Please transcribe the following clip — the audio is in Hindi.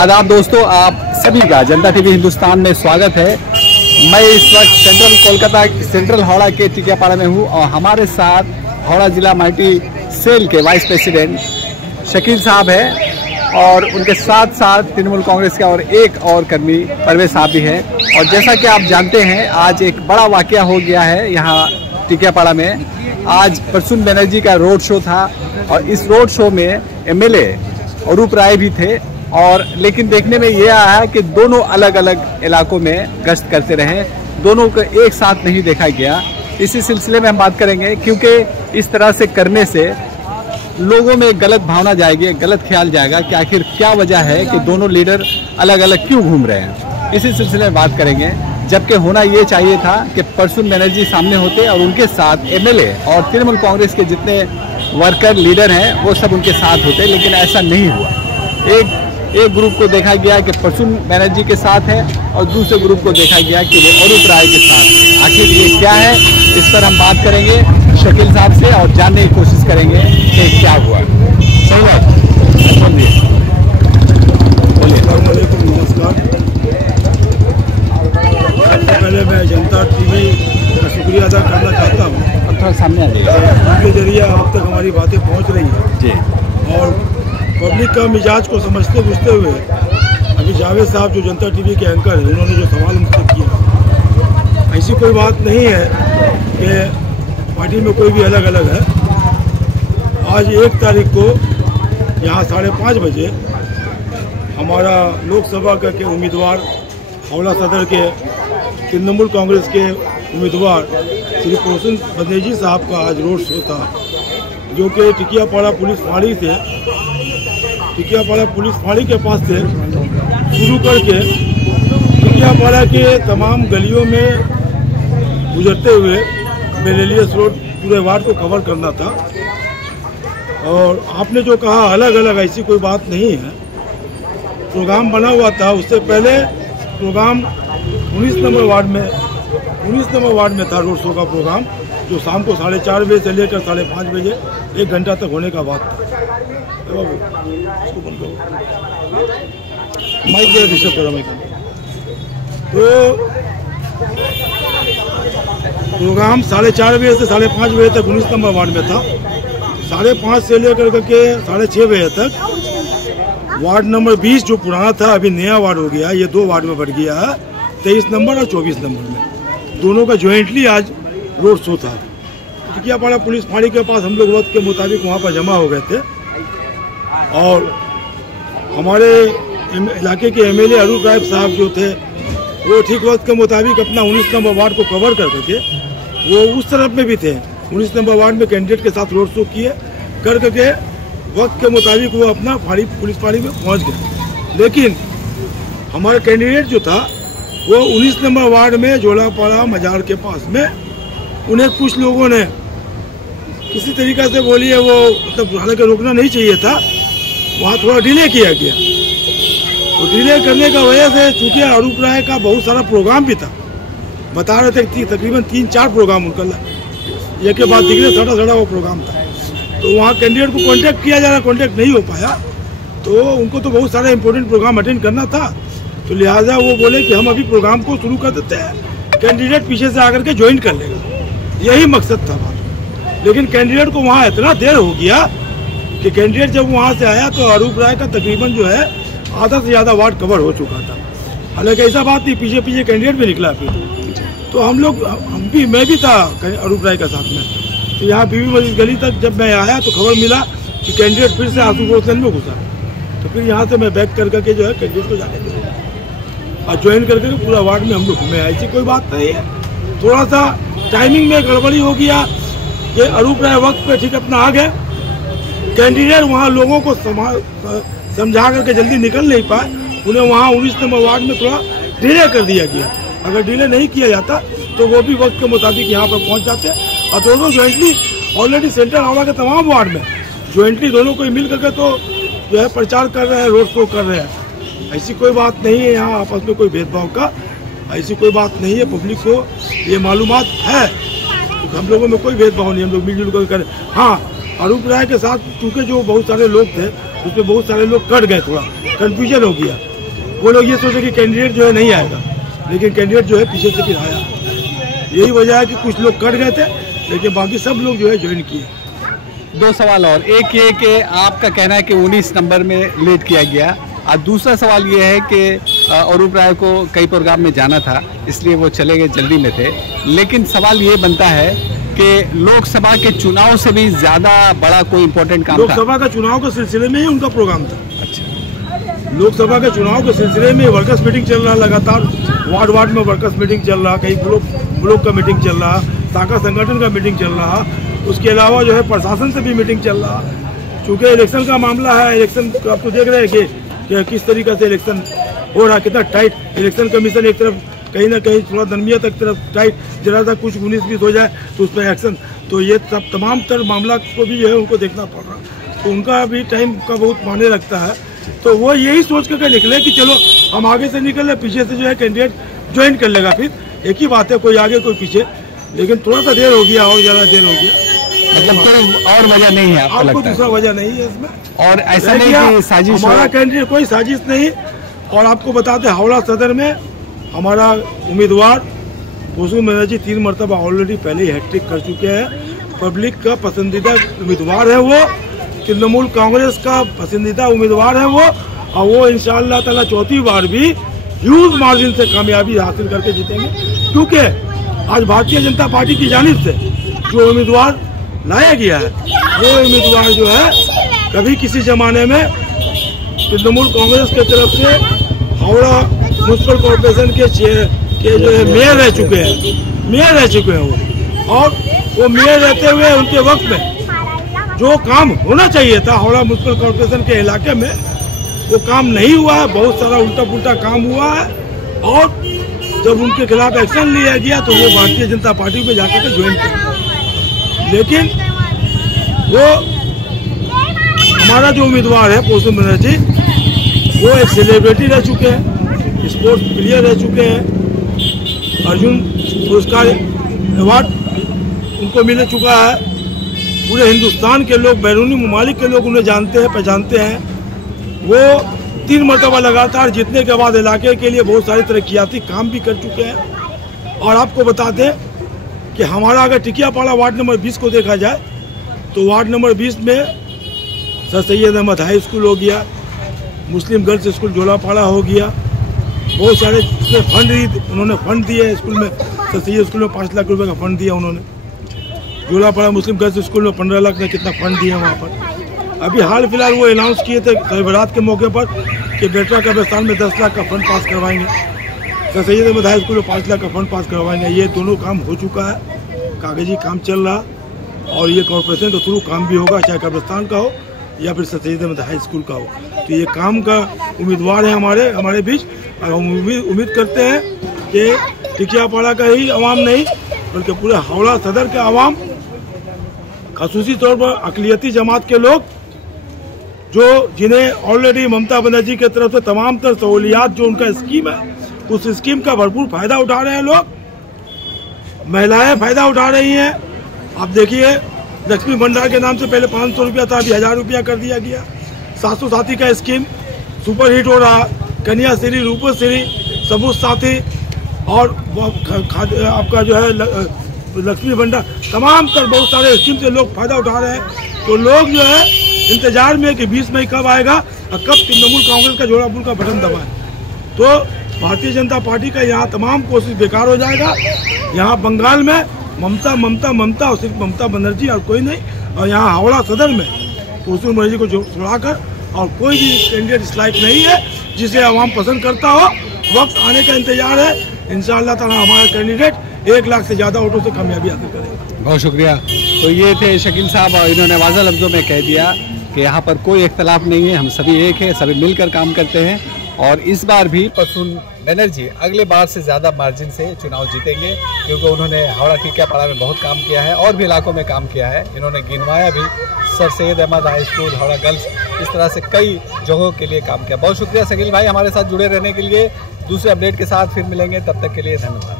आदाब दोस्तों, आप सभी का जनता टीवी हिंदुस्तान में स्वागत है। मैं इस वक्त सेंट्रल हावड़ा के टिकियापाड़ा में हूँ और हमारे साथ हावड़ा जिला माइटी सेल के वाइस प्रेसिडेंट शकील साहब हैं और उनके साथ साथ तृणमूल कांग्रेस का और एक और कर्मी परवेज साहब भी हैं। और जैसा कि आप जानते हैं, आज एक बड़ा वाकया हो गया है यहाँ टिकियापाड़ा में। आज प्रसून बनर्जी का रोड शो था और इस रोड शो में एमएलए अरूप राय भी थे, और लेकिन देखने में ये आया है कि दोनों अलग अलग इलाकों में गश्त करते रहे, दोनों को एक साथ नहीं देखा गया। इसी सिलसिले में हम बात करेंगे, क्योंकि इस तरह से करने से लोगों में गलत भावना जाएगी, गलत ख्याल जाएगा कि आखिर क्या वजह है कि दोनों लीडर अलग अलग क्यों घूम रहे हैं। इसी सिलसिले में बात करेंगे, जबकि होना ये चाहिए था कि प्रसून बनर्जी सामने होते और उनके साथ एमएलए और तृणमूल कांग्रेस के जितने वर्कर लीडर हैं वो सब उनके साथ होते, लेकिन ऐसा नहीं हुआ। एक ग्रुप को देखा गया कि प्रसून बनर्जी के साथ है और दूसरे ग्रुप को देखा गया कि वो अरूप राय के साथ है। आखिर ये क्या है, इस पर हम बात करेंगे शकील साहब से और जानने की कोशिश करेंगे कि क्या हुआ। सही बात, बोलिए। नमस्कार। सबसे पहले मैं जनता टीवी का शुक्रिया अदा करना चाहता हूँ। थोड़ा सामने आ जाइए। उनके जरिए आप तक हमारी बातें पहुँच रही हैं जी, और पब्लिक का मिजाज को समझते बुझते हुए अभी जावेद साहब जो जनता टीवी के एंकर हैं, उन्होंने जो सवाल मुझसे किया, ऐसी कोई बात नहीं है कि पार्टी में कोई भी अलग अलग है। आज 1 तारीख को यहाँ 5:30 बजे हमारा लोकसभा के उम्मीदवार हावड़ा सदर के तृणमूल कांग्रेस के उम्मीदवार श्री प्रसून बनर्जी साहब का आज रोड शो था, जो कि टिकियापाड़ा पुलिस फाड़ी के पास से शुरू करके टिकियापाड़ा के तमाम गलियों में गुजरते हुए बेलेलियस रोड पूरे वार्ड को कवर करना था। और आपने जो कहा अलग अलग, ऐसी कोई बात नहीं है। प्रोग्राम बना हुआ था, उससे पहले प्रोग्राम 19 नंबर वार्ड में था रोड शो का प्रोग्राम, जो शाम को 4:30 बजे से लेकर 5:30 बजे 1 घंटा तक होने का बात था। तो प्रोग्राम 4:30 बजे से 5:30 बजे तक 19 नंबर वार्ड में था। 5:30 से लेकर के 6:30 बजे तक वार्ड नंबर 20 जो पुराना था, अभी नया वार्ड हो गया, ये 2 वार्ड में बढ़ गया है, 23 नंबर और 24 नंबर में, दोनों का ज्वाइंटली आज रोड शो था। टिकियापाड़ा पुलिस फाड़ी के पास हम लोग वक्त के मुताबिक वहाँ पर जमा हो गए थे और हमारे इलाके के एमएलए अरूप राय साहब जो थे, वो ठीक वक्त के मुताबिक अपना 19 नंबर वार्ड को कवर करके वो उस तरफ में भी थे। 19 नंबर वार्ड में कैंडिडेट के साथ रोड शो किए करके वक्त के मुताबिक वो अपना पुलिस फाड़ी में पहुँच गए। लेकिन हमारा कैंडिडेट जो था वो 19 नंबर वार्ड में जोलापाड़ा मजार के पास में, उन्हें कुछ लोगों ने किसी तरीका से बोलिए, वो मतलब हालांकि रोकना नहीं चाहिए था, वहाँ थोड़ा डिले किया गया। तो डिले करने का वजह से चूँकि अरूप राय का बहुत सारा प्रोग्राम भी था, बता रहे थे तकरीबन 3-4 प्रोग्राम उनका एक के बाद दिखने सड़ा वो प्रोग्राम था। तो वहाँ कैंडिडेट को कांटेक्ट किया जा रहा, कांटेक्ट नहीं हो पाया, तो उनको तो बहुत सारा इंपॉर्टेंट प्रोग्राम अटेंड करना था। तो लिहाजा वो बोले कि हम अभी प्रोग्राम को शुरू कर देते हैं, कैंडिडेट पीछे से आकर के ज्वाइन कर लेगा, यही मकसद था बात। लेकिन कैंडिडेट को वहाँ इतना देर हो गया कि कैंडिडेट जब वहाँ से आया तो अरूप राय का तकरीबन जो है आधा से ज़्यादा वार्ड कवर हो चुका था। हालांकि ऐसा बात नहीं, पीछे कैंडिडेट भी निकला फिर। तो मैं भी था अरूप राय के साथ में। तो यहाँ बीबी मस्जिद गली तक जब मैं आया तो खबर मिला कि कैंडिडेट फिर से आंसू लेन में घुसा। तो फिर यहाँ से मैं बैक करके जो है कैंडिडेट को जाने दिया और ज्वाइन करके पूरा वार्ड में हम लोग घूमे। ऐसी कोई बात नहीं है, थोड़ा सा टाइमिंग में गड़बड़ी हो गया कि अरूप राय वक्त पे ठीक अपना आ गए, कैंडिडेट वहाँ लोगों को समझा करके जल्दी निकल नहीं पाए, उन्हें वहाँ 19 नंबर वार्ड में थोड़ा डिले कर दिया गया। अगर डिले नहीं किया जाता तो वो भी वक्त के मुताबिक यहाँ पर पहुँच जाते। और दोनों ज्वाइंटली ऑलरेडी सेंट्रल हावड़ा के तमाम वार्ड में ज्वाइंटली दोनों को मिल करके तो जो है प्रचार कर रहे हैं, रोड शो कर रहे हैं। ऐसी कोई बात नहीं है यहाँ आपस में कोई भेदभाव का, ऐसी कोई बात नहीं है। पब्लिक को ये मालूमात है, तो हम लोगों में कोई भेदभाव नहीं, हम लोग मिलजुल कर करें। हाँ, अरूप राय के साथ चूँकि जो बहुत सारे लोग थे उसमें बहुत सारे लोग कट गए, थोड़ा कन्फ्यूजन हो गया। वो लोग ये सोचे कि कैंडिडेट जो है नहीं आएगा, लेकिन कैंडिडेट जो है पीछे से फिर आया। यही वजह है कि कुछ लोग कट गए थे, लेकिन बाकी सब लोग जो है ज्वाइन किए। 2 सवाल और, एक ये कि आपका कहना है कि 19 नंबर में लेट किया गया, और दूसरा सवाल ये है कि अरूप राय को कई प्रोग्राम में जाना था, इसलिए वो चले गए, जल्दी में थे। लेकिन सवाल ये बनता है कि लोकसभा के चुनाव से भी ज्यादा बड़ा कोई इम्पोर्टेंट काम था। लोकसभा का चुनाव के सिलसिले में ही उनका प्रोग्राम था। अच्छा, लोकसभा के चुनाव के सिलसिले में वर्कर्स मीटिंग चल रहा, लगातार वार्ड वार्ड में वर्कर्स मीटिंग चल रहा, कई ब्लॉक का मीटिंग चल रहा, शाखा संगठन का मीटिंग चल रहा, उसके अलावा जो है प्रशासन से भी मीटिंग चल रहा। चूँकि इलेक्शन का मामला है, इलेक्शन आप तो देख रहे हैं कि किस तरीके से इलेक्शन हो रहा, कितना टाइट। इलेक्शन कमीशन एक तरफ कहीं ना कहीं थोड़ा दरमिया तक तरफ टाइट, जरा सा कुछ 19-20 हो जाए तो उस पर एक्शन, तो ये सब तमाम तर मामला को भी जो है उनको देखना पड़ रहा, तो उनका भी टाइम का बहुत मायने रखता है। तो वो यही सोच कर निकले कि चलो हम आगे से निकल रहे, पीछे से जो है कैंडिडेट ज्वाइन कर लेगा, फिर एक ही बात है, कोई आगे कोई पीछे, लेकिन थोड़ा सा देर हो गया और ज़्यादा देर हो गया। मतलब कोई और वजह नहीं है आपको? दूसरा वजह नहीं है इसमें, और ऐसा नहीं कि साजिश, हमारा कैंडिडेट कोई साजिश नहीं। और आपको बताते हावड़ा सदर में हमारा उम्मीदवार कुसुम बनर्जी 3 मरतबा ऑलरेडी पहले ही हैट्रिक कर चुके हैं। पब्लिक का पसंदीदा उम्मीदवार है वो, तृणमूल कांग्रेस का पसंदीदा उम्मीदवार है वो, और वो इंशाअल्लाह ताला 4थी बार भी ह्यूज मार्जिन से कामयाबी हासिल करके जीतेंगे। क्योंकि आज भारतीय जनता पार्टी की जानिब से जो उम्मीदवार लाया गया है, वो उम्मीदवार जो है कभी किसी जमाने में तृणमूल कांग्रेस की तरफ से हावड़ा म्यूनसिपल कॉर्पोरेशन के जो है मेयर रह चुके हैं वो, और वो मेयर रहते हुए उनके वक्त में जो काम होना चाहिए था हावड़ा म्यूनसिपल कॉर्पोरेशन के इलाके में, वो काम नहीं हुआ है। बहुत सारा उल्टा पुल्टा काम हुआ है, और जब उनके खिलाफ एक्शन लिया गया तो वो भारतीय जनता पार्टी में जाकर के ज्वाइन कर। लेकिन वो हमारा जो उम्मीदवार है कुसुम बनर्जी, वो एक सेलिब्रिटी रह चुके हैं, स्पोर्ट्स प्लेयर रह चुके हैं, अर्जुन पुरस्कार अवार्ड उनको मिल चुका है। पूरे हिंदुस्तान के लोग, बैरूनी ममालिक के लोग उन्हें जानते हैं, पहचानते हैं। वो 3 मरतबा लगातार जीतने के बाद इलाके के लिए बहुत सारे तरक्याती काम भी कर चुके हैं। और आपको बता दें कि हमारा अगर टिकियापाड़ा वार्ड नंबर 20 को देखा जाए तो वार्ड नंबर 20 में sir Syed Ahmad high school हो गया, मुस्लिम गर्ल्स स्कूल जोलापाड़ा हो गया, बहुत सारे उन्होंने फंड दिए स्कूल में। सर सैयद स्कूल में 5 लाख रुपए का फंड दिया उन्होंने, जोलापाड़ा मुस्लिम गर्ल्स स्कूल में 15 लाख ने कितना फंड दिया वहाँ पर। अभी हाल फिलहाल वो अनाउंस किए थे बारात के मौके पर कि बेटा कब्रिस्तान में 10 लाख का फंड पास करवाएंगे, sir Syed Ahmad high school में 5 लाख का फंड पास करवाएंगे। ये दोनों काम हो चुका है, कागजी काम चल रहा, और ये कॉर्पोरेशन के थ्रू काम भी होगा, चाहे कब्रिस्तान का हो या फिर sir Syed Ahmad high school का हो। तो ये काम का उम्मीदवार है हमारे बीच, और हम उम्मीद करते हैं कि टिकियापाड़ा का ही आवाम नहीं बल्कि पूरे हावड़ा सदर के आवाम, खसूसी तौर पर अक़लियती जमात के लोग, जो जिन्हें ऑलरेडी ममता बनर्जी की तरफ से तमाम तर सहूलियात जो उनका स्कीम है, उस स्कीम का भरपूर फायदा उठा रहे हैं लोग। महिलाएं फायदा उठा रही हैं। आप देखिए, लक्ष्मी भंडार के नाम से पहले 500 रुपया था, अभी 1000 रुपया कर दिया गया। 700 साथी का स्कीम सुपर हिट हो रहा, कन्याश्री, रूपश्री, सबूत साथी, और आपका जो है लक्ष्मी भंडार, तमाम तर बहुत सारे स्कीम से लोग फायदा उठा रहे हैं। तो लोग जो है इंतजार में कि 20 मई कब आएगा और कब तृणमूल कांग्रेस का जोड़ापुर का बटन दबाए। तो भारतीय जनता पार्टी का यहाँ तमाम कोशिश बेकार हो जाएगा। यहाँ बंगाल में ममता ममता ममता और सिर्फ ममता बनर्जी और कोई नहीं, और यहाँ हावड़ा सदर में कुसुम बनर्जी को छोड़ाकर और कोई भी कैंडिडेट इस लायक नहीं है जिसे आवाम पसंद करता हो। वक्त आने का इंतजार है, इंशाअल्लाह ताला हमारा कैंडिडेट 1 लाख से ज़्यादा वोटों से कामयाबी हासिल करेगा। बहुत शुक्रिया। तो ये थे शकील साहब, और इन्होंने वाज़ेह लफ्ज़ों में कह दिया कि यहाँ पर कोई इख्तलाफ नहीं है, हम सभी एक हैं, सभी मिलकर काम करते हैं, और इस बार भी कुसुम बनर्जी अगले बार से ज़्यादा मार्जिन से चुनाव जीतेंगे, क्योंकि उन्होंने हावड़ा टिकियापाड़ा में बहुत काम किया है और भी इलाकों में काम किया है। इन्होंने गिनवाया भी, sir Syed Ahmad high school, Howrah girls, इस तरह से कई जगहों के लिए काम किया। बहुत शुक्रिया शकील भाई हमारे साथ जुड़े रहने के लिए। दूसरे अपडेट के साथ फिर मिलेंगे, तब तक के लिए धन्यवाद।